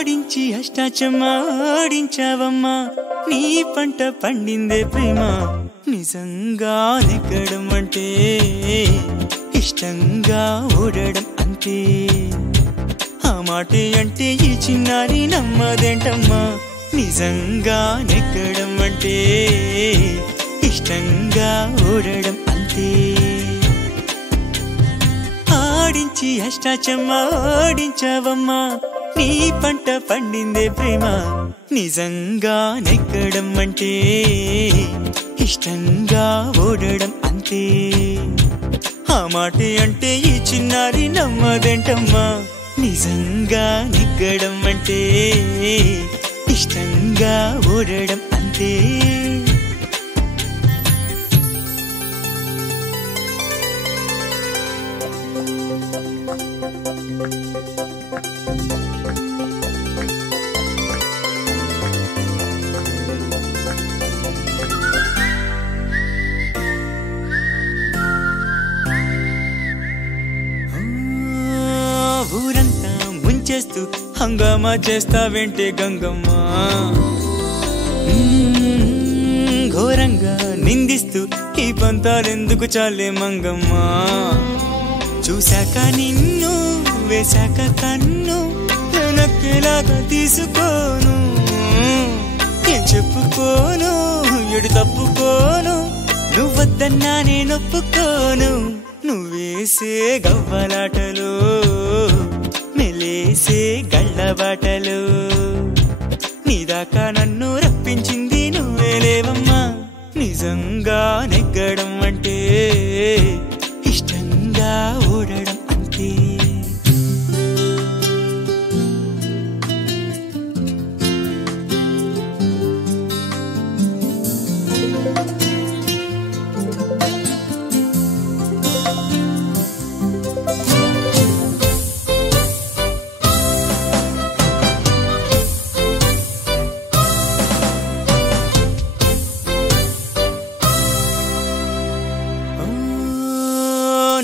ఆడించి అష్టాచమ్మా ఆడించావమ్మా నీ పంట పండిందే ప్రేమ నిజంగా నెగ్గడం అంటే ఇష్టంగా ఓడడం అంతే ఆ మాటే అంటే ఈ చిన్నారి నమ్మదేంటమ్మా నిజంగా నెగ్గడం అంటే ఇష్టంగా ఓడడం అంతే ఆడించి అష్టాచమ్మా ఆడించావమ్మా నీ పంట పండిందే ప్రేమ నిజంగా నెగ్గడం అంటే ఇష్టంగా ఓడడం అంతే ఆ మాటే అంటే ఈ చిన్నారి నమ్మదేంటమ్మా నిజంగా నెగ్గడం అంటే ఇష్టంగా ఓడడం అంతే ఊరంతా ముంచేస్తూ హంగామా చేస్తావేంటే గంగమ్మ ఘోరంగా నిందిస్తూ ఈ పంతాలెందుకు చాలే మంగమ్మ చూశాక నిన్ను వేశాక కన్ను నక్కేలాగా తీసుకోను ఏం చెప్పుకోను ఎడు తప్పుకోను నువ్వద్దన్నా నేనొప్పుకోను నువ్వేసే గవ్వలాటలు మెలేసే గళ్ళబాటలు నీదాకా నన్ను రప్పించింది నువ్వేలేవమ్మా నిజంగా నెగ్గడం అంటే ఇష్టంగా ఓడడం అంతే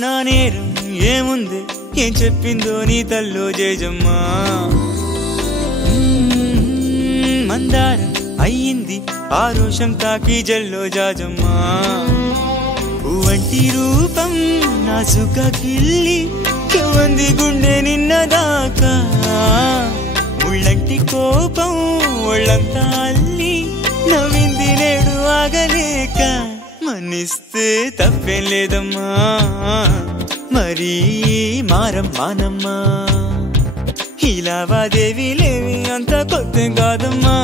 నా నేరం ఏముంది ఏం చెప్పిందో నీ తల్లో జేజమ్మా మందారం అయ్యింది ఆ రోషం తాకి జల్లో జాజమ్మా పువ్వంటి రూపం నా సుఖ కిల్లి కెవంది గుండె నిన్నదాకా ముళ్ళంటి కోపం ఒళ్ళంతా అల్లి నవ్వింది నేడు ఆగలేక మన్నిస్తే తప్పేం లేదమ్మా మరీ మారం మానమ్మా ఈ లావాదేవీలేవి అంత కొత్త కాదమ్మా